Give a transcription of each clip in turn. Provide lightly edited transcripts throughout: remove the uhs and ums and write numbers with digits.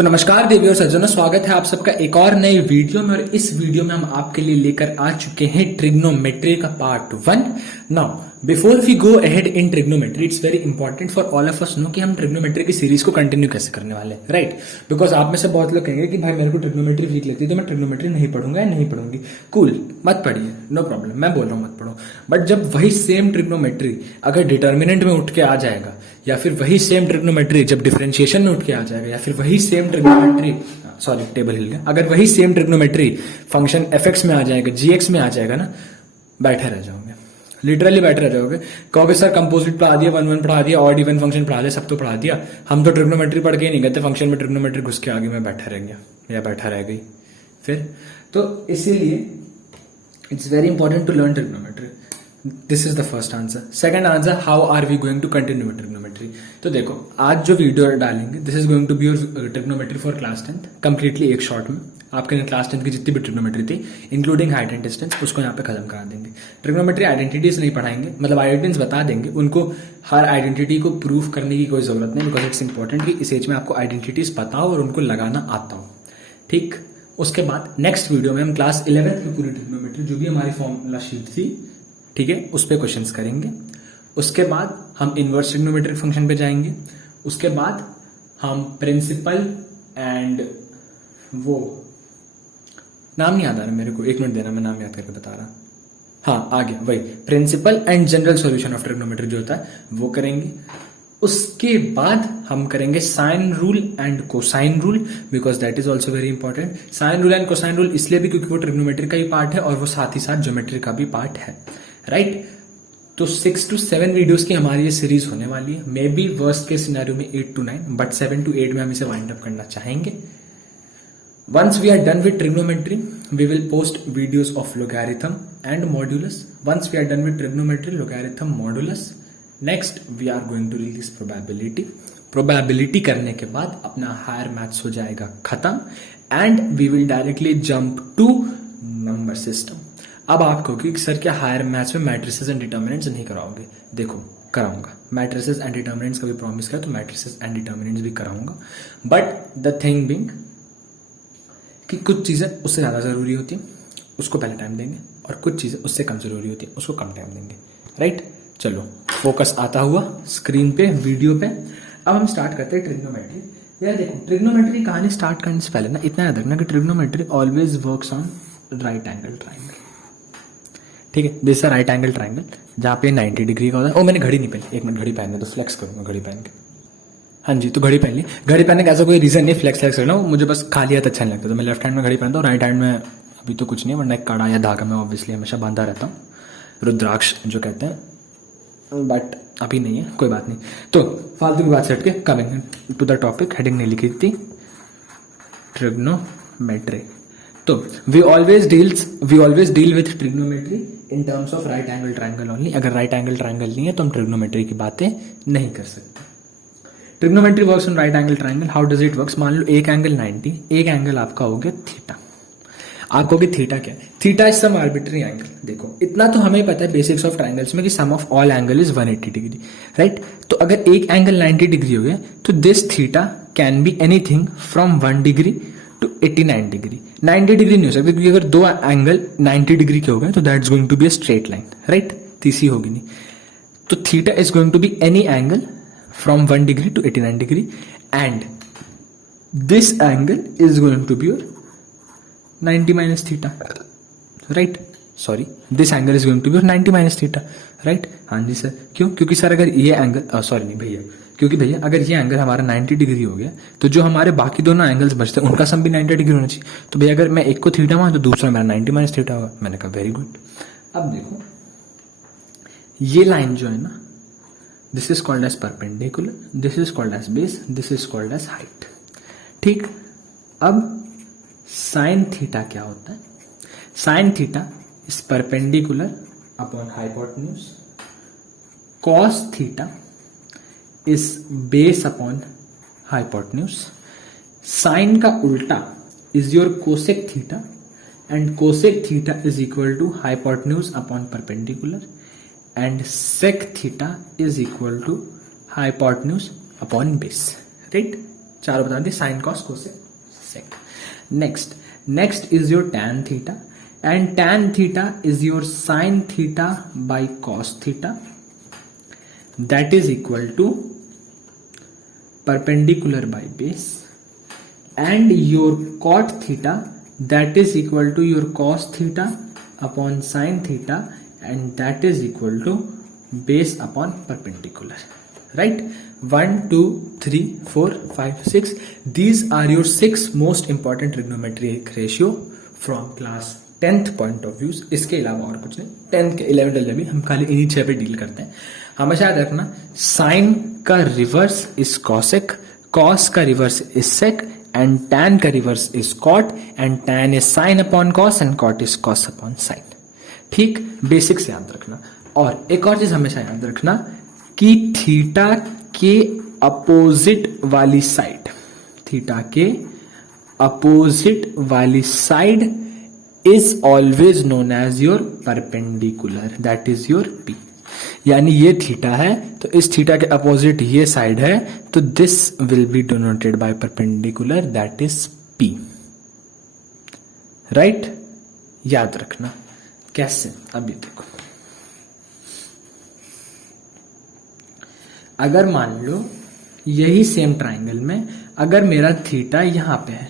तो नमस्कार देवी और सज्जनों, स्वागत है आप सबका एक और नए वीडियो में। और इस वीडियो में हम आपके लिए लेकर आ चुके हैं ट्रिग्नोमेट्री का part 1। Now before we go ahead in trigonometry, it's very important for all of us know कि हम ट्रिग्नोमेट्री की सीरीज को कंटिन्यू कैसे करने वाले हैं, राइट? बिकॉज आप में से बहुत लोग कहेंगे कि भाई मेरे को ट्रिग्नोमेट्री वीक लगती है तो मैं ट्रिग्नोमेट्री नहीं पढ़ूंगा या नहीं पढ़ूंगी। कूल, मत पढ़िए, नो प्रॉब्लम, मैं बोल रहा हूँ मत पढ़ो। बट जब वही सेम ट्रिग्नोमेट्री अगर डिटर्मिनेंट में उठ के आ जाएगा, या फिर वही सेम ट्रिग्नोमेट्री जब डिफरेंशिएशन में उठ के आ जाएगा, या फिर वही सेम ट्रिग्नोमेट्री, सॉरी टेबल हिल गया, अगर वही सेम ट्रिग्नोमेट्री फंक्शन एफ में आ जाएगा, जीएक्स में आ जाएगा ना, बैठे रह जाओगे, लिटरली बैठे रह जाओगे। कहोगे सर कंपोजिट पढ़ा दिया, वन वन पढ़ा दिया, ऑड इवन फंक्शन पढ़ा दिया, सब तो पढ़ा दिया, हम तो ट्रिग्नोमेट्री पढ़ के ही नहीं गए थे, फंक्शन में ट्रिग्नोमेट्री घुस के आगे मैं बैठा रह गया या बैठा रह गई। फिर तो इसीलिए it's very important to learn trigonometry. This is the first answer. Second answer, how are we going to continue with trigonometry. तो देखो, आज जो वीडियो डालेंगे, this is going to be your trigonometry for class 10 completely एक short में। आपके class 10 की जितनी भी ट्रिग्नोमेट्री थी इंक्लूडिंग हाइट एंड डिस्टेंस, उसको यहाँ पे खत्म करा देंगे। ट्रिग्नोमेट्री आइडेंटिटीज नहीं पढ़ाएंगे, मतलब आइडेंटिटीज बता देंगे, उनको हर आइडेंटिटी को प्रूव करने की कोई जरूरत नहीं, बिकॉज इट्स इंपॉर्टेंट कि इस एज में आपको आइडेंटिटीज पता हो और उनको लगाना आता हो, ठीक। उसके बाद नेक्स्ट वीडियो में हम क्लास 11 की पूरी ट्रिग्नोमेट्री जो भी हमारी फॉर्मूला शीट थी, ठीक है, उस पर क्वेश्चंस करेंगे। उसके बाद हम इनवर्स ट्रिग्नोमेट्रिक फंक्शन पे जाएंगे। उसके बाद हम प्रिंसिपल एंड वो नाम नहीं याद आ रहा मेरे को, एक मिनट देना, मैं नाम याद करके बता रहा। हाँ, आ गया, वही principal and general solution of trigonometry जो होता है वो करेंगे। उसके बाद हम करेंगे sine rule and cosine rule, because that is also very important. Sine rule and cosine rule इसलिए भी क्योंकि वो ट्रिग्नोमेट्री का ही पार्ट है और वो साथ ही साथ ज्योमेट्री का भी पार्ट है, राइट? तो 6 to 7 वीडियोस की हमारी ये सीरीज होने वाली है। मे बी वर्स्ट के सिनेरियो में 8 to 9, बट 7 to 8 में हम इसे वाइंड अप करना चाहेंगे। Once we are done with trigonometry, we will post videos of logarithm and modulus. Once we are done with trigonometry, logarithm, modulus, next we are going to release probability. Probability करने के बाद अपना higher maths हो जाएगा खत्म, and we will directly jump to number system. अब आप कहोगे कि सर क्या हायर मैथ्स में मैट्रिसेस एंड डिटर्मिनेंट्स नहीं कराओगे? देखो, कराऊंगा। मैट्रिसेस एंड डिटर्मिनेंट्स का भी प्रॉमिस किया, तो मैट्रिसेस एंड डिटर्मिनेंट्स भी कराऊंगा। बट द थिंग बिंग कि कुछ चीज़ें उससे ज़्यादा ज़रूरी होती हैं, उसको पहले टाइम देंगे, और कुछ चीज़ें उससे कम ज़रूरी होती हैं, उसको कम टाइम देंगे, राइट? चलो, फोकस आता हुआ स्क्रीन पे, वीडियो पे। अब हम स्टार्ट करते हैं ट्रिग्नोमेट्री। यार देखो, ट्रिग्नोमेट्री कहानी स्टार्ट करने से पहले ना इतना याद रखना कि trigonometry always works on right angle triangle, ठीक है? दिस राइट एंगल ट्राइंगल जहाँ पे 90 डिग्री का होता है। ओ, मैंने घड़ी नहीं पहनी, एक मिनट घड़ी पहनने तो फ्लेक्स करूंगा घड़ी पहन के। हाँ जी, तो घड़ी पहन ली। घड़ी पहनने का ऐसा कोई रीजन नहीं, फ्लेक्स करना, मुझे बस खाली हाथ अच्छा नहीं लगता, तो मैं लेफ्ट हैंड में घड़ी पहनता हूँ, राइट हैंड में अभी तो कुछ नहीं, वरना एक कड़ा या धागा में ऑब्वियसली हमेशा बांधा रहता हूँ, रुद्राक्ष जो कहते हैं, बट अभी नहीं है, कोई बात नहीं। तो फालतू की बात से हट के coming to the topic, heading नहीं लिखी थी, ट्रिग्नोमेट्री। तो we always deal with trigonometry in terms of right angle triangle only. अगर राइट एंगल ट्राइंगल नहीं है तो हम ट्रिग्नोमेट्री की बातें नहीं कर सकते। Trigonometry works on right angle triangle. How does it works? मान लो एक एंगल 90, एक एंगल आपका हो गया थीटा। आप कहोगे थीटा क्या है? Theta is some arbitrary angle. देखो, इतना तो हमें पता है बेसिक्स ऑफ ट्राइंगल्स में कि sum of all angle is 180 degree, right? तो अगर एक एंगल 90 डिग्री हो गया तो this theta can be anything from 1 degree to 89 degree. 90 degree नहीं हो सकता, क्योंकि अगर दो एंगल 90 डिग्री के हो गए तो that's going to be a straight line, right? तीसरी होगी नहीं। तो theta is going to be any angle from 1 degree to 89 degree, and this angle is going to be your 90 minus theta, right? Sorry, this angle is going to be your 90 minus theta, right? हाँ जी sir, क्यों? क्योंकि sir अगर ये angle, sorry नहीं भैया, क्योंकि भैया अगर ये एंगल हमारा 90 डिग्री हो गया तो जो हमारे बाकी दोनों एंगल्स बचते हैं उनका सम भी 90 डिग्री होना चाहिए। तो भैया अगर मैं एक को थीटा मान तो दूसरा मेरा 90 माइनस थीटा होगा। मैंने कहा वेरी गुड। अब देखो, ये लाइन जो है ना, this is called as perpendicular, this is called as base, this is called as height, ठीक। अब sin थीटा क्या होता है? sin theta is perpendicular upon hypotenuse, cos theta is base upon hypotenuse, sin का उल्टा is your cosec theta, and cosec theta is equal to hypotenuse upon perpendicular, and sec theta is equal to hypotenuse upon base, right? चारों बता दिए, sine cos cosec sec. Next is your tan theta, and tan theta is your sin theta by cos theta, that is equal to perpendicular by base, and your cot theta that is equal to your cos theta upon sin theta, and that is equal to base upon perpendicular, right. 1 2 3 4 5 6 these are your 6 most important trigonometric ratio from class 10th point of view। इसके अलावा और कुछ नहीं, 10th के 11th 12 हम खाली इन्हीं 6 पे डील करते हैं। हमेशा याद रखना, साइन का रिवर्स इज कॉसेक, कॉस का reverse is sec, and tan का reverse is cot, and tan is sine upon cos and cot is cos upon sine. ठीक, बेसिक्स याद रखना। और एक और चीज हमेशा याद रखना कि थीटा के अपोजिट वाली साइड, थीटा के अपोजिट वाली side is always known as your perpendicular, that is your P. यानी ये थीटा है तो इस थीटा के अपोजिट ये साइड है, तो this will be denoted by perpendicular, that is P, right. याद रखना कैसे, अब ये देखो, अगर मान लो यही सेम ट्राइंगल में अगर मेरा थीटा यहां पे है,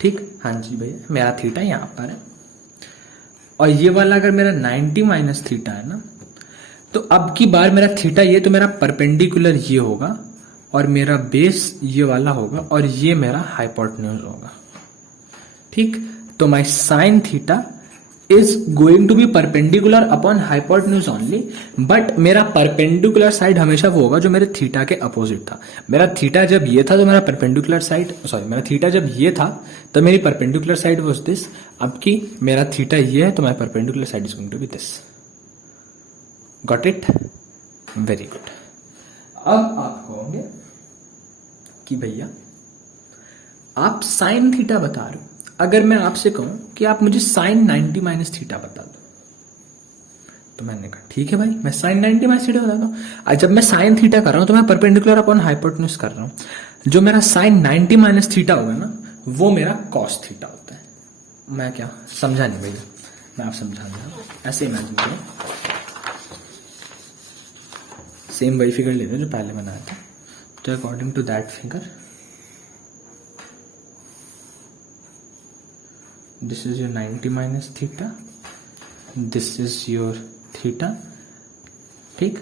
ठीक, हाँ जी भैया मेरा थीटा यहां पर है, और ये वाला अगर मेरा 90 माइनस थीटा है ना, तो अब की बार मेरा थीटा ये, तो मेरा परपेंडिकुलर ये होगा और मेरा बेस ये वाला होगा और ये मेरा हाइपोटेन्यूज होगा, ठीक। तो my sine theta is going to be perpendicular upon hypotenuse only, but मेरा परपेंडिकुलर साइड हमेशा वो होगा जो मेरे थीटा के अपोजिट था। मेरा थीटा जब ये था तो मेरा परपेंडिकुलर साइड, सॉरी मेरा थीटा जब ये था तो मेरी परपेंडिकुलर साइड वाज दिस। अब की मेरा थीटा ये है तो my perpendicular side is going to be this. Got it? Very good. अब आप कहोगे कि भैया आप साइन थीटा बता रहे हो, अगर मैं आपसे कहूं कि आप मुझे साइन 90 माइनस थीटा बता दो, तो मैंने कहा ठीक है भाई मैं साइन 90 माइनस थीटा बताता हूं। जब मैं साइन थीटा कर रहा हूं तो मैं परपेंडिकुलर अपॉन हाइपोटेन्यूज कर रहा हूं। जो मेरा साइन 90 माइनस थीटा होगा ना, वो मेरा कॉस थीटा होता है। मैं क्या समझा नहीं भैया, मैं आप समझा दूंगा। ऐसे इमेजिन करो, सेम वही फिगर ले लो जो पहले बनाया था, तो according to that figure this is your 90 minus theta, this is your theta, ठीक।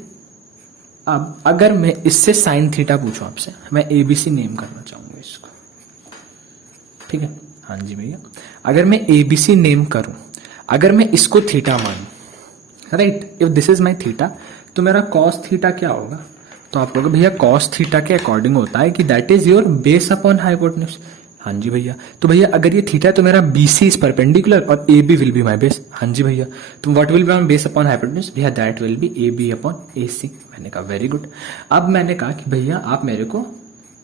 अब अगर मैं इससे साइन थीटा पूछूं आपसे, मैं एबीसी नेम करना चाहूंगा इसको, ठीक है। हाँ जी भैया, अगर मैं एबीसी नेम करूं, अगर मैं इसको थीटा मानूं, right, if this is my theta, तो मेरा कॉस थीटा क्या होगा? तो आप कहोगे भैया कॉस थीटा के अकॉर्डिंग होता है कि that is your base upon hypotenuse. हाँ जी भैया, तो भैया अगर ये थीटा है तो मेरा बीसी इज परपेंडिकुलर और A B will be my base. हाँ जी भैया, तो what will be my base upon hypotenuse? भैया that will be A B upon A C. मैंने कहा वेरी गुड। अब मैंने कहा कि भैया आप मेरे को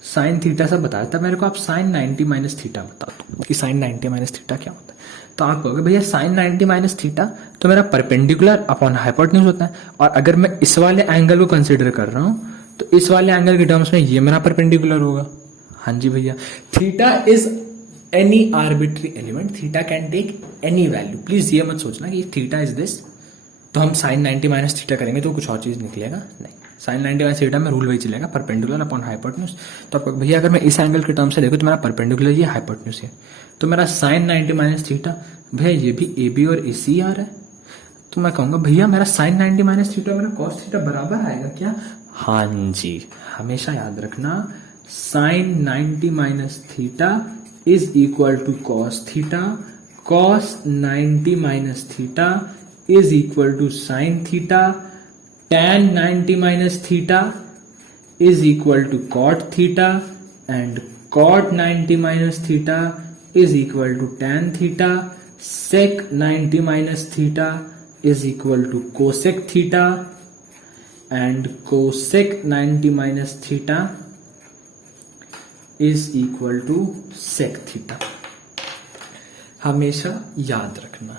साइन थीटा सब बताया था, मेरे को आप साइन 90 माइनस थीटा बता दो कि साइन 90 माइनस थीटा क्या होता है। तो आप कहोगे भैया साइन 90 माइनस थीटा तो मेरा परपेंडिकुलर अपॉन हाइपोटेन्यूज होता है, और अगर मैं इस वाले एंगल को कंसिडर कर रहा हूं तो इस वाले एंगल के टर्म्स में ये मेरा परपेंडिकुलर होगा। हाँ जी भैया, theta is any arbitrary element, theta can take any value. Please ये मत सोचना कि थीटा इज दिस तो हम साइन 90 माइनस थीटा करेंगे तो कुछ और चीज निकलेगा, नहीं। साइन 90 माइनस थीटा में रूल वही चलेगा, परपेंडिकुलर अपॉन हाइपोटेन्यूज। तो आपको भैया अगर मैं इस एंगल के टर्म से देखो तो मेरा परपेंडिकुलर ये हाइपोटेन्यूज है, तो मेरा साइन 90 माइनस थीटा भैया ये भी ए बी और ए सी आ रहा है। तो मैं कहूंगा भैया मेरा साइन 90 माइनस थीटा मेरा कॉस थीटा बराबर आएगा क्या? हाँ जी, हमेशा याद रखना sine 90 minus theta is equal to cos theta, cos 90 minus theta is equal to sine theta, tan 90 minus theta is equal to cot theta, and cot 90 minus theta is equal to tan theta, sec 90 minus theta is equal to cosec theta, and cosec 90 minus theta is equal to sec theta. हमेशा याद रखना,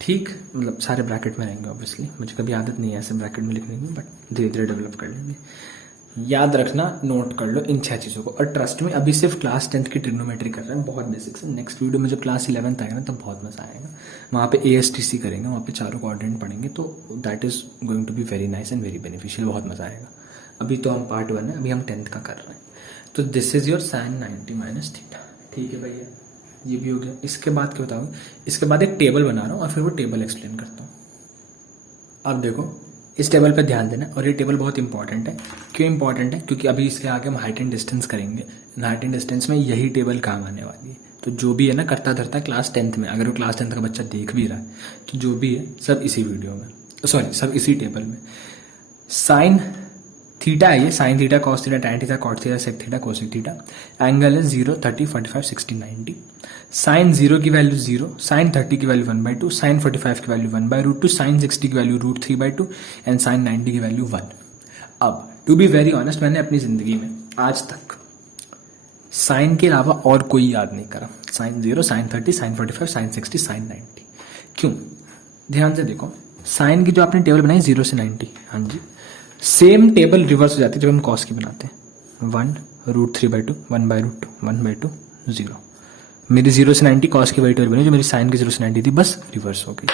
ठीक, मतलब सारे bracket में रहेंगे obviously, मुझे कभी आदत नहीं है ऐसे ब्रैकेट में लिखने की, बट धीरे धीरे डेवलप कर लेंगे। याद रखना, नोट कर लो इन 6 चीज़ों को। और ट्रस्ट में अभी सिर्फ क्लास 10th की ट्रिग्नोमेट्री कर रहे हैं, बहुत बेसिक्स है। नेक्स्ट वीडियो में जब क्लास 11th आएगा ना तब बहुत मजा आएगा। वहाँ पे ASTC करेंगे, वहाँ पे चारों कोऑर्डिनेट पढ़ेंगे, तो that is going to be very nice and very beneficial, बहुत मजा आएगा। अभी तो हम पार्ट 1 है, अभी हम 10th का कर रहे हैं। तो this is your sin 90 minus theta, ठीक है भैया, ये भी हो गया। इसके बाद क्या बताऊँ, इसके बाद एक टेबल बना रहा हूँ और फिर वो टेबल एक्सप्लेन करता हूँ। अब देखो इस टेबल पे ध्यान देना, और ये टेबल बहुत इंपॉर्टेंट है। क्यों इंपॉर्टेंट है? क्योंकि अभी इसके आगे हम हाइट एंड डिस्टेंस करेंगे। हाइट एंड डिस्टेंस में यही टेबल काम आने वाली है। तो जो भी है ना करता धरता क्लास 10th में, अगर वो क्लास 10th का बच्चा देख भी रहा है तो जो भी है सब इसी वीडियो में, सॉरी सब इसी टेबल में। साइन थीटा है ये, sine theta, cos theta, tan theta, cot theta, sec theta, cosec theta. Angle है 0, 30, 45, 60, 90। साइन 0 की वैल्यू 0, साइन 30 की वैल्यू 1/2, साइन 45 की वैल्यू 1/√2, साइन 60 की वैल्यू √3/2 एंड साइन 90 की वैल्यू 1। अब टू बी वेरी ऑनेस्ट, मैंने अपनी जिंदगी में आज तक साइन के अलावा और कोई याद नहीं करा। Sine 0, sine 30, sine 45, sine 60, sine 90। क्यों? ध्यान से देखो, साइन की जो आपने टेबल बनाई 0 से 90, हाँ जी, सेम टेबल रिवर्स हो जाती है जब हम कॉस की बनाते हैं। 1 √3/2, 1/√2, 1/2, 0। मेरी 0 से 90 कॉस की वही टेबल बनी जो मेरी साइन की 0 से 90 थी, बस रिवर्स हो गई।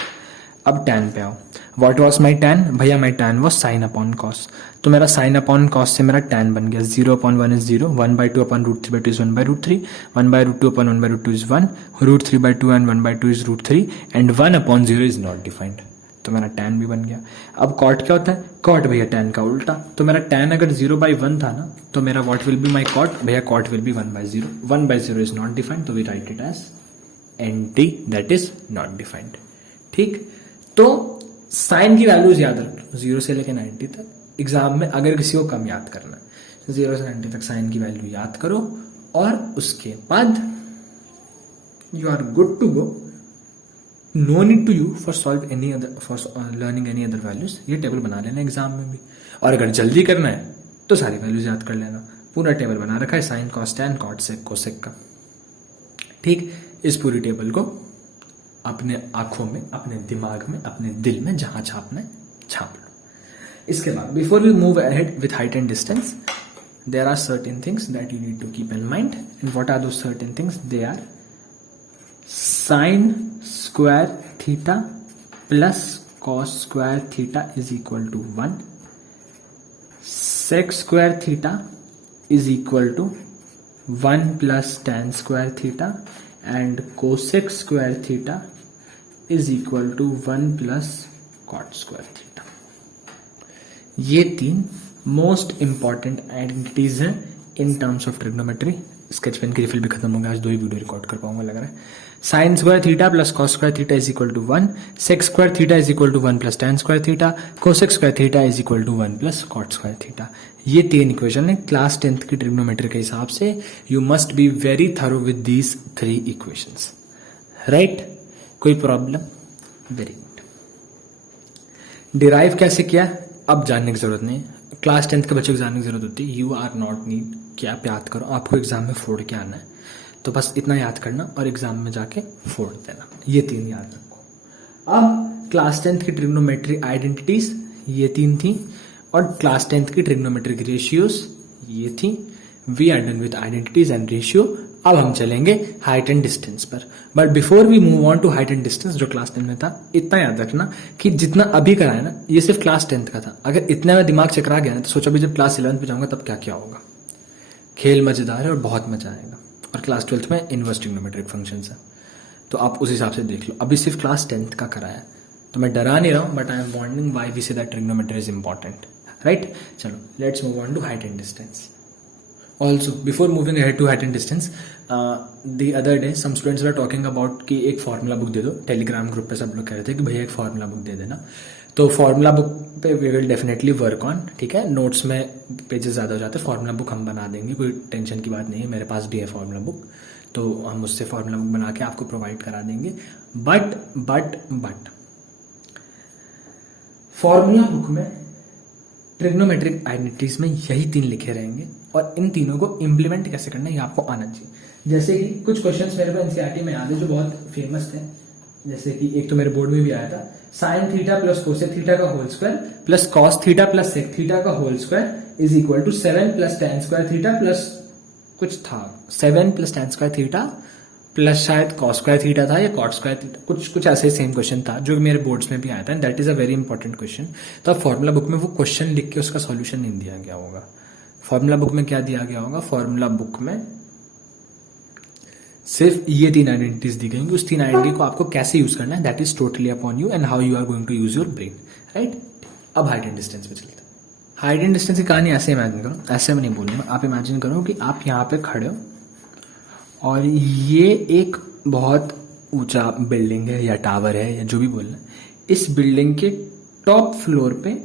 अब टैन पे आओ। What was my tan? भैया my tan was sine upon cos. तो मेरा साइन अपॉन कॉस से मेरा टैन बन गया 0/1 is 0, 1/2 upon √3/2 is 1/√3, 1/√2 upon 1/√2 is 1, √3/2 and 1/2 is √3 and 1/0 is not defined. तो मेरा टैन भी बन गया। अब कॉट क्या होता है? कॉट भैया टैन का उल्टा। तो मेरा टैन अगर 0/1 था ना, तो मेरा what will be my cot? भैया cot will be 1/0। 1/0 is not defined, तो we write it as NT, that is not defined. ठीक, तो साइन की वैल्यूज याद रखो 0 से लेकर 90 तक। एग्जाम में अगर किसी को कम याद करना है 0 से 90 तक साइन की वैल्यू याद करो, और उसके बाद you are good to go. No need to you for solve any other, for learning any other values. ये टेबल बना लेना एग्जाम में भी, और अगर जल्दी करना है तो सारी वैल्यूज याद कर लेना। पूरा टेबल बना रखा है साइन, कॉस, टैन, कॉट, सेक, कोसेक का। ठीक, इस पूरी टेबल को अपने आंखों में, अपने दिमाग में, अपने दिल में जहां छापना है छाप लो। इसके बाद before we move ahead with height and distance, there are certain things that you need to keep in mind. And what are those certain things? They are sine square theta plus cos square theta is equal to 1, sec square theta is equal to 1 plus tan square theta and cosec square theta is equal to 1 plus cot square theta. ये 3 most important identities हैं in terms of trigonometry. Sketch pen की refill भी खत्म हो गया, आज 2 ही video record कर पाऊंगा लग रहा है। Sine square theta plus cos square theta is equal to 1, sec square theta is equal to 1 plus tan square theta, cosec square theta is equal to 1 plus cot square theta. ये 3 equation है class 10th की trigonometry के हिसाब से। You must be very thorough with these 3 equations, right? कोई problem? Very good. Derive कैसे किया अब जानने की जरूरत नहीं, क्लास 10th के बच्चों को जानने की जरूरत होती है। यू आर नॉट नीड कि आप याद करो, आपको एग्जाम में फोड़ के आना है, तो बस इतना याद करना और एग्जाम में जाके फोड़ देना। ये 3 याद रखो। अब क्लास 10th की ट्रिग्नोमेट्री आइडेंटिटीज ये 3 थी, और क्लास 10th की ट्रिग्नोमेट्री की रेशियोज ये थी। We are done with identities and ratio. अब हम चलेंगे हाइट एंड डिस्टेंस पर। But before we move on to height and distance, जो क्लास 10 में था, इतना याद रखना कि जितना अभी कराया ना ये सिर्फ क्लास 10th का था। अगर इतना में दिमाग चकरा गया ना तो सोचो भी जब क्लास 11th पे जाऊंगा तब क्या क्या होगा। खेल मजेदार है और बहुत मजा आएगा। और क्लास 12th में इनवर्स ट्रिग्नोमेट्रिक फंक्शंस है, तो आप उस हिसाब से देख लो। अभी सिर्फ क्लास 10th का कराया, तो मैं डरा नहीं रहा हूं, but I am warning why we say that trigonometry is important, right? चलो let's move on to height and distance. Also, before moving ahead to height and distance, the other day some students were talking about कि एक formula book दे दो. Telegram group पे सब लोग कह रहे थे कि भैया एक फार्मूला बुक दे देना. तो फार्मूला बुक पे we will definitely work on. ठीक है, नोट्स में पेजेस ज़्यादा हो जाते हैं, फार्मूला बुक हम बना देंगे, कोई टेंशन की बात नहीं है. मेरे पास भी है फार्मूला बुक, तो हम उससे फार्मूला बुक बना के आपको प्रोवाइड करा देंगे. बट फार्मूला बुक में ट्रिग्नोमेट्रिक आइडेंटिटीज में यही 3 लिखे रहेंगे, और इन तीनों को इम्प्लीमेंट कैसे करना है ये आपको आना चाहिए. जैसे कि कुछ क्वेश्चंस मेरे को एनसीईआरटी में याद है जो बहुत फेमस थे. जैसे कि एक तो मेरे बोर्ड में भी आया था, sine theta plus cosec theta का whole square plus cos theta plus sec theta का whole square is equal to 7 plus tan square theta plus कुछ था 7 plus tan square theta plus शायद कॉस स्क्वायर थीटा था या cot square theta, कुछ ऐसे same question था जो मेरे बोर्ड्स में भी आया था and that is a very important question. तो अब फॉर्मूला बुक में वो क्वेश्चन लिख के उसका सॉल्यूशन नहीं दिया गया होगा। फॉर्मूला बुक में क्या दिया गया होगा, फॉर्मूला बुक में सिर्फ ये 3 आइडेंटिटीज दी गई, उस 3 आइडेंटिटी को आपको कैसे यूज करना है that is totally upon you and how you are going to use your brain, right. अब हाइट एंड डिस्टेंस पे चलते हैं। हाइट एंड डिस्टेंस की कहानी ऐसे इमेजिन करो, ऐसे मैं नहीं बोलूंगा, आप इमेजिन करो कि आप यहाँ पे खड़े हो और ये एक बहुत ऊंचा बिल्डिंग है या टावर है या जो भी बोलना है, इस बिल्डिंग के टॉप फ्लोर पे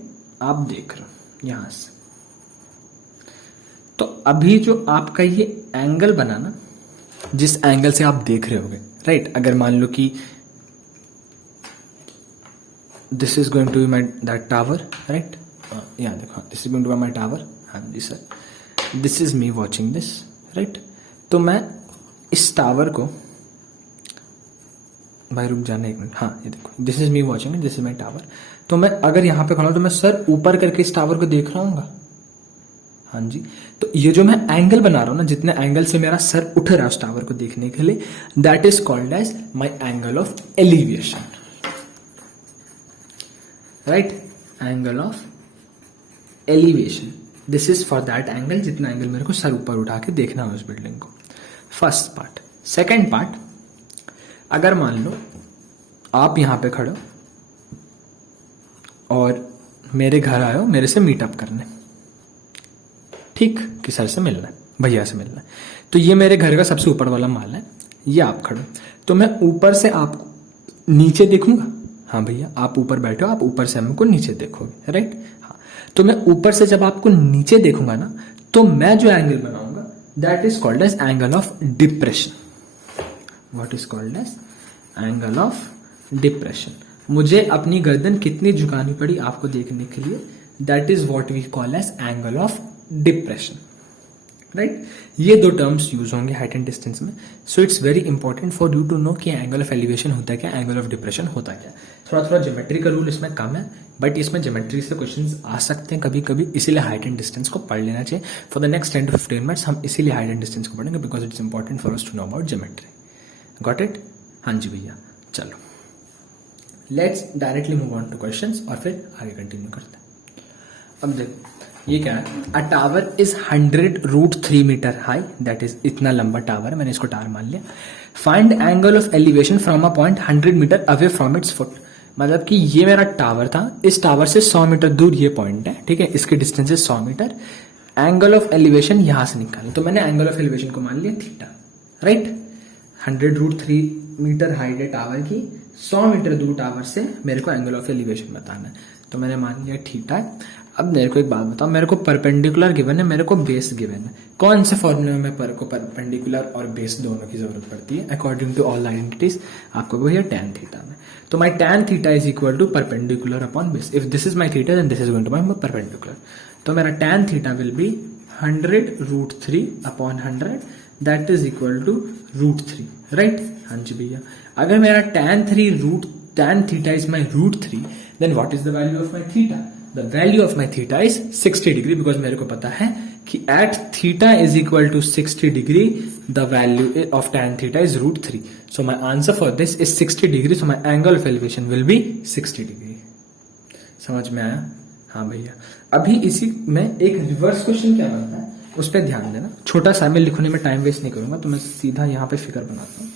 आप देख रहे हो यहां से। तो अभी जो आपका ये एंगल बना ना, जिस एंगल से आप देख रहे होगे, राइट, अगर मान लो कि this is going to be my that tower, right, यहाँ देखो this is going to be my tower, हाँ जी sir, this is me watching this, right. तो मैं इस टावर को, भाई रुक जाना एक मिनट, हाँ ये देखो this is me watching, this is my tower. तो मैं अगर यहाँ पे खड़ा हूं तो मैं सर ऊपर करके इस टावर को देख रहा हूँ, हाँ जी। तो ये जो मैं एंगल बना रहा हूं ना, जितने एंगल से मेरा सर उठ रहा है उस टावर को देखने के लिए, that is called as my angle of elevation, right, angle of elevation. This is for that angle जितना एंगल मेरे को सर ऊपर उठा के देखना है उस बिल्डिंग को। First part. सेकेंड पार्ट, अगर मान लो आप यहां पे खड़े हो और मेरे घर आए हो मेरे से मीटअप करने, ठीक, कि सर से मिलना है, भैया से मिलना है, तो ये मेरे घर का सबसे ऊपर वाला माल है, ये आप खड़े हो, तो मैं ऊपर से आपको नीचे देखूंगा, हाँ भैया आप ऊपर बैठे हो, आप ऊपर से हमको नीचे देखोगे, राइट, हाँ। तो मैं ऊपर से जब आपको नीचे देखूंगा ना, तो मैं जो एंगल बनाऊंगा that is called as angle of depression. What is called as angle of depression. मुझे अपनी गर्दन कितनी झुकानी पड़ी आपको देखने के लिए, that is what we call as angle of depression, right. ये दो टर्म्स यूज होंगे हाइट एंड डिस्टेंस में। So it's very important for you to know कि एंगल ऑफ एलिवेशन होता है क्या, एंगल ऑफ डिप्रेशन होता क्या। थोड़ा थोड़ा ज्योमेट्री का रूल इसमें कम है, बट इसमें ज्योमेट्री से क्वेश्चंस आ सकते हैं कभी कभी, इसीलिए हाइट एंड डिस्टेंस को पढ़ लेना चाहिए। For the next 10 to 15 minutes हम इसीलिए हाइट एंड डिस्टेंस को पढ़ेंगे, because it's important for us to know about geometry. Got it? हाँ जी भैया, चलो let's directly move on to questions और फिर आगे कंटिन्यू करते हैं। अब देखो ये क्या है, a tower is 100√3 metre high, that is इतना लंबा टावर है, मैंने इसको टावर मान लिया। Find angle of elevation from a point 100 metre away from its foot. मतलब कि ये मेरा टावर था, इस टावर से 100 मीटर दूर ये पॉइंट है, ठीक है, इसकी डिस्टेंस है 100 मीटर। एंगल ऑफ एलिवेशन यहां से निकालें, तो मैंने एंगल ऑफ एलिवेशन को मान लिया थीटा, राइट। 100√3 मीटर हाइट है टावर की, 100 मीटर दूर टावर से मेरे को एंगल ऑफ एलिवेशन बताना है, तो मैंने मान लिया थीटा। अब मेरे को एक बात बताओ, मेरे को परपेंडिकुलर गिवन है, मेरे को बेस गिवन है, कौन से फॉर्मूले में मेरे को परपेंडिकुलर और बेस दोनों की जरूरत पड़ती है अकॉर्डिंग टू ऑल आइडेंटिटीज, आपको भैया tan थीटा में। तो my tan theta is equal to perpendicular upon base. If this is my theta then this is going to my perpendicular. तो मेरा tan theta will be 100√3 upon 100, that is equal to √3, right. हाँ जी भैया, अगर मेरा tan theta is my √3, then what is the value of my theta? The value of my theta is 60 degree, because मेरे को पता है कि at theta is equal to 60 degree the value of tan theta is √3। So my answer for this is 60 degree, so my angle of elevation will be 60 degree. समझ में आया? हाँ भैया। अभी इसी में एक रिवर्स क्वेश्चन क्या बनता है उस पर ध्यान देना, छोटा सा, मैं लिखने में टाइम वेस्ट नहीं करूंगा, तो मैं सीधा यहाँ पे फिगर बनाता हूँ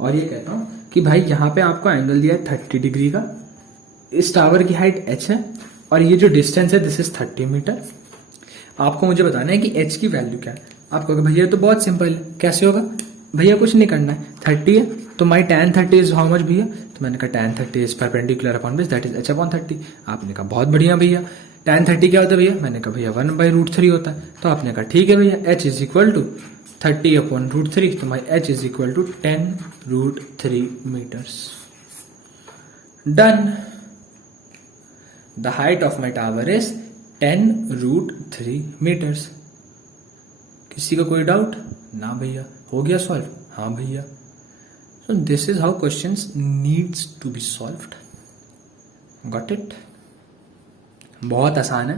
और ये कहता हूँ कि भाई यहाँ पे आपको एंगल दिया है 30 डिग्री का, इस टावर की हाइट h है और ये जो डिस्टेंस है दिस इज 30 मीटर। आपको मुझे बताना है कि h की वैल्यू क्या है। आप कहोगे भैया तो बहुत सिंपल है, कैसे होगा? भैया कुछ नहीं करना है, 30 है तो my tan 30 is how much भैया? तो मैंने कहा tan 30 is perpendicular upon base, that is h upon 30। आपने कहा बहुत बढ़िया भैया। tan 30 क्या होता है भैया? मैंने कहा भैया 1/√3 होता है। तो आपने कहा ठीक है भैया, h is equal to 30 upon √3, तो my h is equal to 10√3 metres. Done. The height of my tower is 10√3 meters. किसी का कोई डाउट? ना भैया। हो गया सॉल्व? हाँ भैया। So this is how questions needs to be solved. Got it? बहुत आसान है,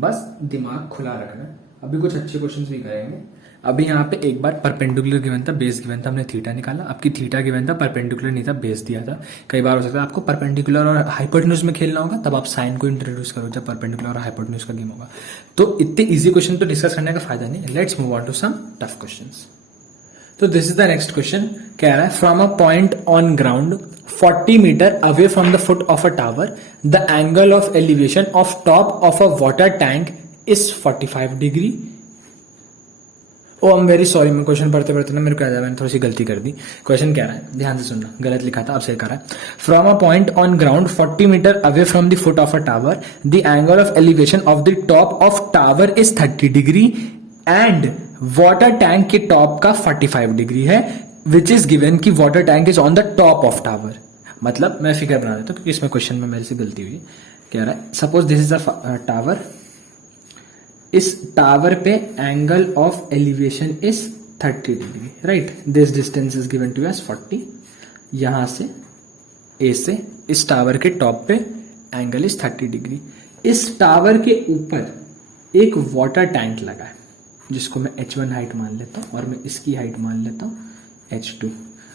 बस दिमाग खुला रखना है। अभी कुछ अच्छे क्वेश्चंस भी करेंगे। अभी यहाँ पे एक बार परपेंडिकुलर गिवन था, बेस गिवन था, हमने थीटा निकाला। आपकी थीटा गिवन था, परपेंडिकुलर नहीं था, बेस दिया था। कई बार हो सकता है आपको परपेंडिकुलर और हाइपोटेन्यूज में खेलना होगा, तब आप साइन को इंट्रोड्यूस करो जब परपेंडिकुलर और हाइपोटेन्यूज का गेम होगा। तो इतने इजी क्वेश्चन तो डिस्कस करने का फायदा नहीं। Let's move on to some tough questions. तो this is the next question. कह रहा है from a point on ground 40 metre away from the foot of a tower the angle of elevation of top of a water tank is 45 degree. Oh I am very sorry, मैं question पढ़ते पढ़ते ना मेरे को याद आया, मैंने थोड़ी सी गलती कर दी। क्वेश्चन कह रहा है, ध्यान से सुनना, गलत लिखा था, अब सही कर रहा है। From a point on ground 40 metre away from the foot of a tower the angle of elevation of the top of tower is 30 degree and water tank के टॉप का 45 डिग्री है, विच इज गिवन कि water tank is on the top of tower. मतलब मैं figure बना देता हूं क्योंकि इसमें क्वेश्चन में मेरे से गलती हुई। कह रहा है suppose this is a tower, इस टावर पे angle of elevation is 30 degree, right. This distance is given to as 40। यहां से ए से इस टावर के टॉप पे एंगल इज 30 डिग्री। इस टावर के ऊपर एक वाटर टैंक लगा है जिसको मैं h1 हाइट मान लेता हूं और मैं इसकी हाइट मान लेता हूं h2,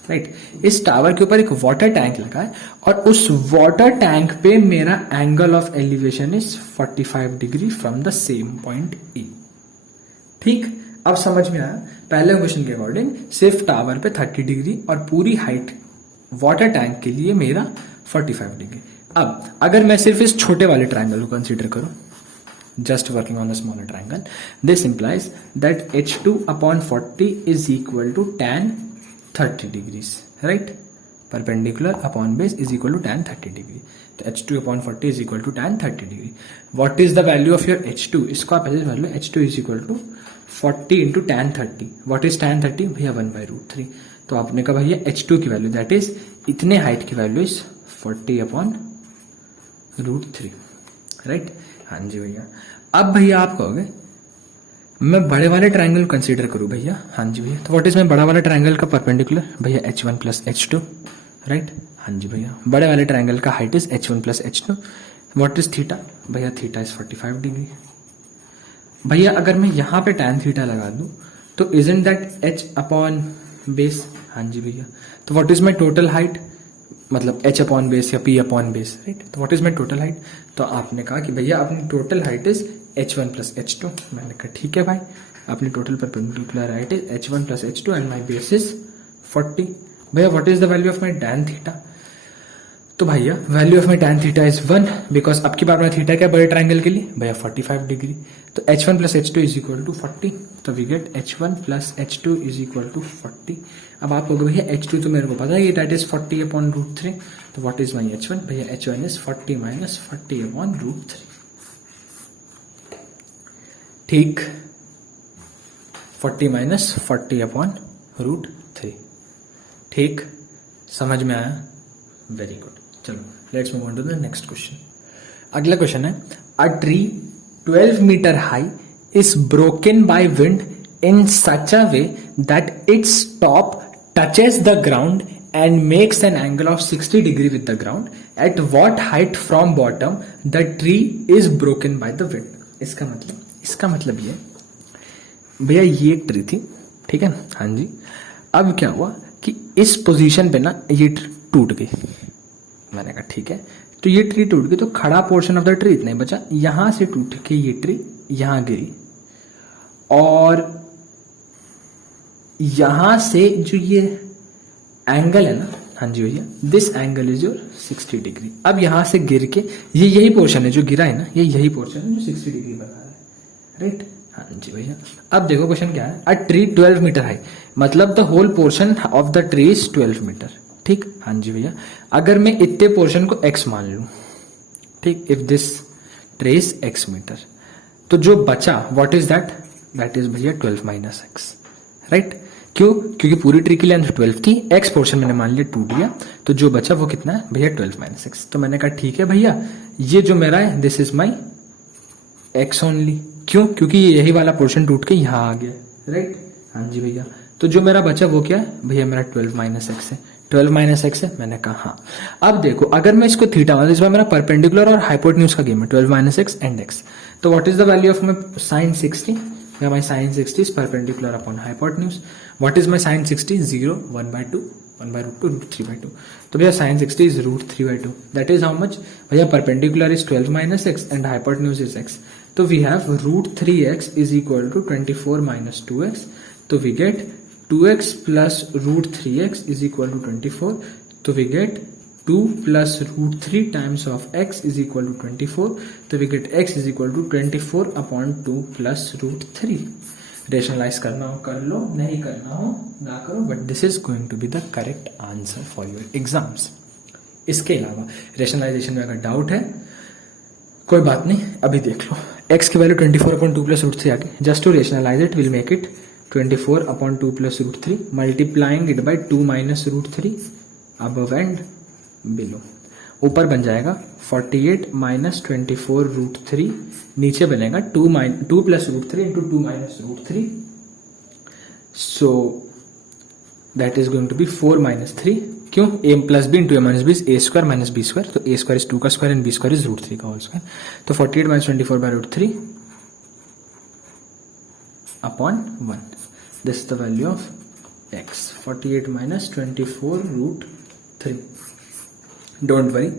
राइट। इस टावर के ऊपर एक वाटर टैंक लगा है और उस वाटर टैंक पे मेरा angle of elevation is 45 degree from the same point A. ठीक, अब समझ में आया। पहले क्वेश्चन के अकॉर्डिंग सिर्फ टावर पे 30 डिग्री और पूरी हाइट वाटर टैंक के लिए मेरा 45 डिग्री। अब अगर मैं सिर्फ इस छोटे वाले ट्रायंगल को कंसीडर करूं, just working on a smaller triangle, this implies that h2 upon 40 is equal to tan 30 degrees, right? Perpendicular upon base is equal to tan 30 degree. तो h2 upon 40 is equal to tan 30 degree. What is the value of your h2? इसको आप ऐसे मान लो, h2 is equal to 40 into tan 30. What is tan 30? भैया 1/√3. तो आपने कहा भैया h2 की वैल्यू दैट इज इतने हाइट की वैल्यू इज 40 upon √3, राइट। हाँ जी भैया। अब भैया आप कहोगे मैं बड़े वाले ट्रायंगल कंसीडर करूं भैया। हाँ जी भैया। तो व्हाट इज मैं बड़ा वाला ट्रायंगल का परपेंडिकुलर भैया h1 प्लस h2, राइट। हाँ जी भैया। बड़े वाले ट्रायंगल का height is h1 plus h2। What is theta भैया? Theta is 45 degree. भैया अगर मैं यहाँ पे tan थीटा लगा दूं तो isn't that h upon base? हाँ जी भैया। तो what is my total height, मतलब h अपॉन बेस या p अपॉन बेस, राइट। तो what is my total height? तो आपने कहा कि भैया अपनी total height is h1 plus h2। मैंने कहा ठीक है भाई, अपनी total perpendicular height is h1 plus h2 and my base is 40। भैया what is the value of my tan theta? तो भैया value of my tan theta is 1 because अब की बार में थीटा क्या बड़े ट्रायंगल के लिए भैया 45 डिग्री। तो h1 plus h2 is equal to 40। तो we get h1 plus h2 is equal to 40। अब आप लोग भैया h2 तो मेरे को पता है ये दैट इज 40 अपॉन √3। तो व्हाट इज माई h1? भैया h1 इज 40 माइनस 40 अपॉन √3। ठीक, 40 माइनस 40 अपॉन √3। ठीक, समझ में आया? Very good. चलो let's move on to the next question. अगला क्वेश्चन है a tree 12 metre high is broken by wind in such a way that its top touches the ground and makes an angle of 60 degree with the ground. At what height from bottom the tree is broken by the wind? इसका मतलब ये भैया ये एक tree थी, ठीक है। हाँ जी। अब क्या हुआ कि इस पोजीशन पे ना ये ट्री टूट गई। मैंने कहा ठीक है, तो ये ट्री टूट गई तो खड़ा पोर्शन ऑफ द ट्री इतना ही बचा। यहां से टूट के ये ट्री यहां गिरी और यहां से जो ये एंगल है ना, हाँ जी भैया, this angle is your 60 degree. अब यहां से गिर के ये यही पोर्शन है जो गिरा है ना, ये यही पोर्शन है जो 60 डिग्री बना रहा है, राइट। हाँ जी भैया। अब देखो क्वेश्चन क्या है, अ ट्री 12 मीटर हाई, मतलब the whole portion of the tree is 12 metre. ठीक, हाँ जी भैया। अगर मैं इतने पोर्शन को x मान लूं, ठीक, if this tree is x metre, तो जो बचा what is that? That is भैया 12 माइनस एक्स, राइट। क्यों? क्योंकि पूरी ट्री की लेंथ 12 थी, x पोर्शन मैंने मान लिया टूट गया, तो जो बचा वो कितना है भैया 12 माइनस एक्स। तो मैंने कहा ठीक है भैया, ये जो मेरा है this is my x only. क्यों? क्योंकि यही वाला पोर्शन टूट के यहां आ गया, राइट। हाँ जी भैया। तो जो मेरा बचा वो क्या है भैया, मेरा 12 माइनस एक्स है। 12 माइनस एक्स है, मैंने कहा हाँ। अब देखो अगर मैं इसको थीटा मान, इस बार मेरा परपेंडिकुलर और हाइपोटेन्यूज का गेम है, 12 माइनस एक्स एंड एक्स। तो what is the value of my sine 60? My sine 60 is perpendicular upon hypotenuse. What is my sine 60? 0, 1/2, 1/√2, √3/2। तो भैया sine 60 is √3/2। That is how much भैया, perpendicular is 12 minus x and hypotenuse is x. तो we have √3x is equal to 24 minus 2x। तो we get 2x plus √3x is equal to 24. So we get 2 plus √3 times of x is equal to 24. So we get x is equal to 24 upon 2 plus √3. Rationalize करना हो कर लो, नहीं करना हो ना करो, but this is going to be the correct answer for your exams. इसके अलावा रेशनलाइजेशन में अगर डाउट है कोई बात नहीं, अभी देख लो। x की वैल्यू 24 अपॉन 2 प्लस √3 आ गई। Just to rationalize it will make it 24 upon 2 plus √3, multiplying it by 2 minus √3 above and below। ऊपर बन जाएगा 48 minus 24 √3, नीचे बनेगा 2 plus √3 into 2 minus √3, so that is going to be 4 minus 3। क्यों? a plus b into a minus b is a square minus b square, तो a square is 2 का square and b square is √3 का whole square. तो 48 minus 24 by √3 upon 1। This is the value of x, 48 minus 24 √3। Don't worry,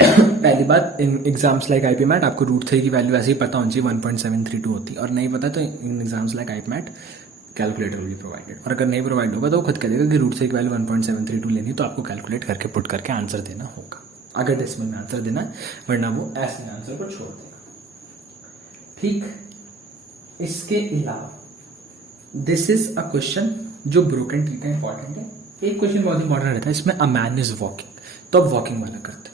पहली बात इन exams like IP mat आपको √3 की value ऐसे ही पता होनी चाहिए 1.732 होती है, और नहीं पता तो in exams like IPMAT calculator will be provided, और अगर नहीं प्रोवाइड होगा तो वो खुद कह देगा कि √3 की वैल्यू 1.732 लेनी है, तो आपको कैलकुलेट करके पुट करके आंसर देना होगा अगर डेसिमल में आंसर देना है, वरना वो ऐसे आंसर को छोड़ देगा। ठीक, इसके अलावा दिस इज अ क्वेश्चन जो ब्रोकन ट्री का इंपॉर्टेंट है। एक क्वेश्चन बहुत इंपॉर्टेंट रहता है इसमें, अ मैन इज वॉकिंग, तो अब वॉकिंग वाला करते हैं।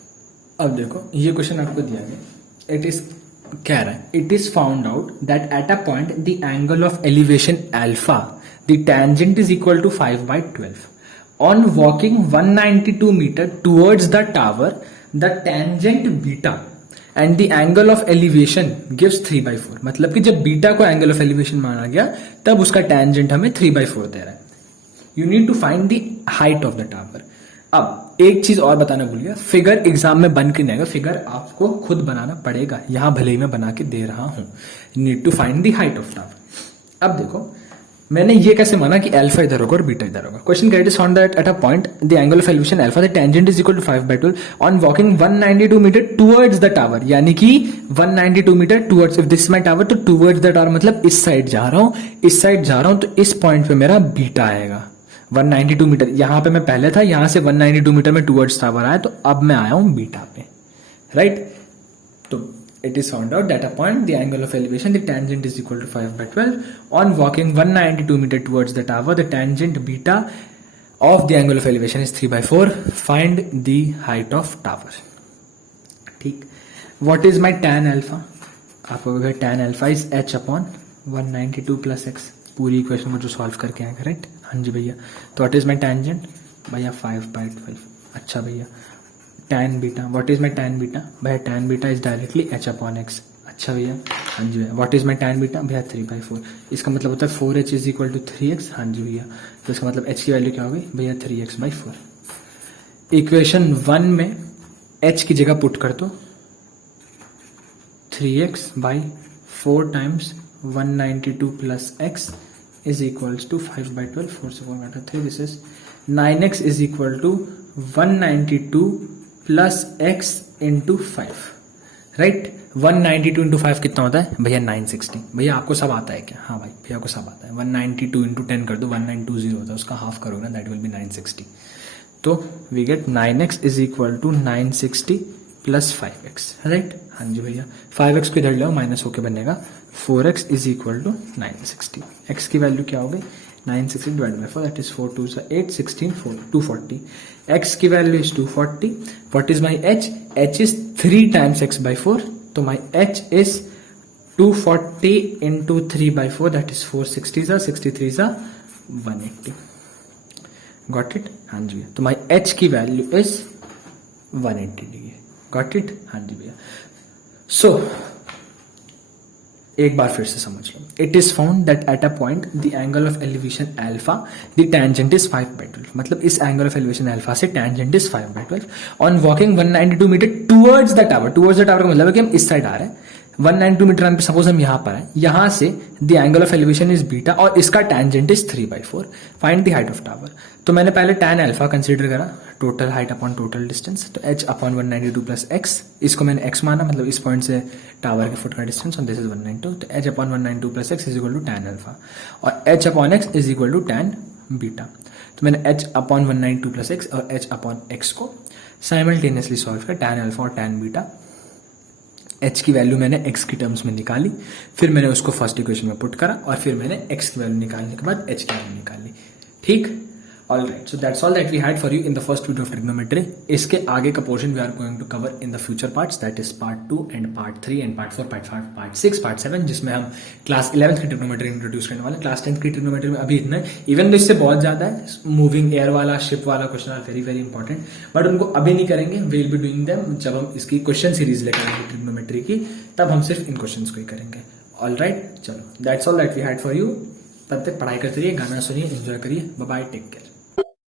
अब देखो ये क्वेश्चन आपको दिया गया, इट इज कह रहा है it is found out that at a point the angle of elevation alpha the tangent is equal to 5/12 on walking 192 metre towards the tower the tangent beta and the angle of elevation gives 3/4। मतलब कि जब beta को angle of elevation माना गया तब उसका tangent हमें 3/4 दे रहा है। You need to find the height of the tower. अब एक चीज और बताना भूल गया, फिगर एग्जाम में बन के नहीं आएगा, फिगर आपको खुद बनाना पड़ेगा, यहां भले ही मैं बना के दे रहा हूं। You need to find the height of tower. अब देखो मैंने ये कैसे माना कि अल्फा इधर होगा और बीटा इधर होगा। Question it is found that at a point the angle of elevation alpha the tangent is equal to 5/12 on walking 192 metre towards the tower, यानी कि 192 metre towards, if this my tower तो towards the tower मतलब इस side जा रहा हूं, इस side जा रहा हूं, तो इस पॉइंट पे मेरा बीटा आएगा 192 मीटर। यहां पे मैं पहले था, यहां से 192 मीटर में टुवर्ड्स टावर आया, तो अब मैं आया हूं बीटा पे, राइट। तो it is found out that a point the angle of elevation the tangent is equal to 5/12 on walking 192 meter towards the tower the tangent beta of the angle of elevation is 3/4 find the height of tower। ठीक, what is my tan alpha? आपको tan alpha is h upon 192 plus x। पूरी equation को जो solve करके आएगा, right. हाँ जी भैया, तो what is my tangent भैया 5/12। अच्छा भैया tan beta, what is my tan beta भैया, tan beta is directly h upon x। अच्छा भैया, हाँ जी भैया, what is my tan beta भैया 3/4। इसका मतलब होता है 4h is equal to 3x। हाँ जी भैया, तो इसका मतलब h की वैल्यू क्या हो गई भैया 3x/4। इक्वेशन 1 में h की जगह पुट कर दो, 3x/4 times 192 plus x is equals to 5/12, 4 से 4 घटा 3, this is 9x is equal to 192 plus x into 5, right. 192 into 5 कितना होता है भैया 960। भैया आपको सब आता है क्या? हाँ भाई भैया को सब आता है। 192 इंटू 10 कर दो, 1920 होता है, उसका हाफ करोगे ना, दैट विल बी 960। तो we get 9x is equal to 960 plus 5x, right. हाँ जी भैया, 5x को इधर लो, माइनस होके बनेगा 4x is equal to 960। x की वैल्यू क्या हो गई 960 divide by 4, that is 4 2 8 16 4 240। x की वैल्यू is 240। What is my h? h is 3 times x/4, तो my h is 240 into 3/4, that is 460 63 180। Got it? हाँ जी भैया, तो माई h की वैल्यू इज 180 डिग्री। Got it? हाँ जी भैया। सो एक बार फिर से समझ लो. It is found that at a point the angle of elevation alpha the tangent is 5/12. मतलब इस एंगल ऑफ एलिवेशन अल्फा से tangent is 5/12 on walking 192 metre towards the tower. Towards the tower का मतलब है कि हम इस साइड आ रहे हैं. 192 मीटर रन पे सपोज हम यहाँ पर हैं, यहाँ से the angle of elevation is beta और इसका tangent is 3/4. Find the height of tower. तो मैंने पहले tan अल्फा कंसीडर करा, total height upon total distance. तो h अपॉन 192 प्लस एक्स, इसको मैंने x माना, मतलब इस पॉइंट से टावर के फुट का डिस्टेंस, और दिस इज 192. तो h upon 192 plus x is equal to tan alpha और h upon x is equal to tan beta. तो मैंने h अपॉन 192 प्लस एक्स और h अपॉन एक्स को साइमल्टेनियसली सॉल्व किया, tan अल्फा और tan beta. h की value मैंने x की टर्म्स में निकाली, फिर मैंने उसको फर्स्ट इक्वेशन में पुट करा और फिर मैंने x की वैल्यू निकालने के बाद h की वैल्यू निकाली. ठीक. All right, so that's all that we had for you in the first video of trigonometry. इसके आगे का portion we are going to cover in the future parts, that is part 2 and part 3 and part 4, part 5, part 6, part 7, जिसमें हम class 11th की trigonometry introduce करने वाले हैं. Class 10th की ट्रिग्नोमेट्री में अभी इतना है, इवन तो इससे बहुत ज्यादा है. मूविंग एयर वाला, शिप वाला question are very very important, but उनको अभी नहीं करेंगे. We will be doing them जब हम इसकी क्वेश्चन सीरीज लेकर आएंगे ट्रिग्नोमेट्री की, तब हम सिर्फ इन क्वेश्चन को ही करेंगे. ऑल राइट, चलो that's all that we had for you. तब तक पढ़ाई करते रहिए, गाना सुनिए, एंजॉय करिए. Bye bye, take care.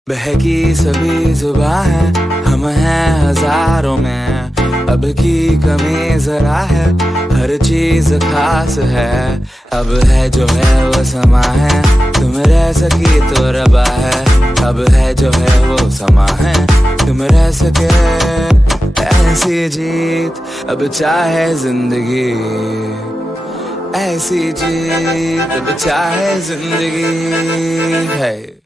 बहकी सभी जुबां है, हम हैं हजारों में, अब की कमी जरा है, हर चीज खास है. अब है जो है वो समा है, तुम रह सकी तो रबा है. अब है जो है वो समा है, तुम रह सके ऐसी जीत. अब चाहे जिंदगी ऐसी जीत, अब चाहे जिंदगी है.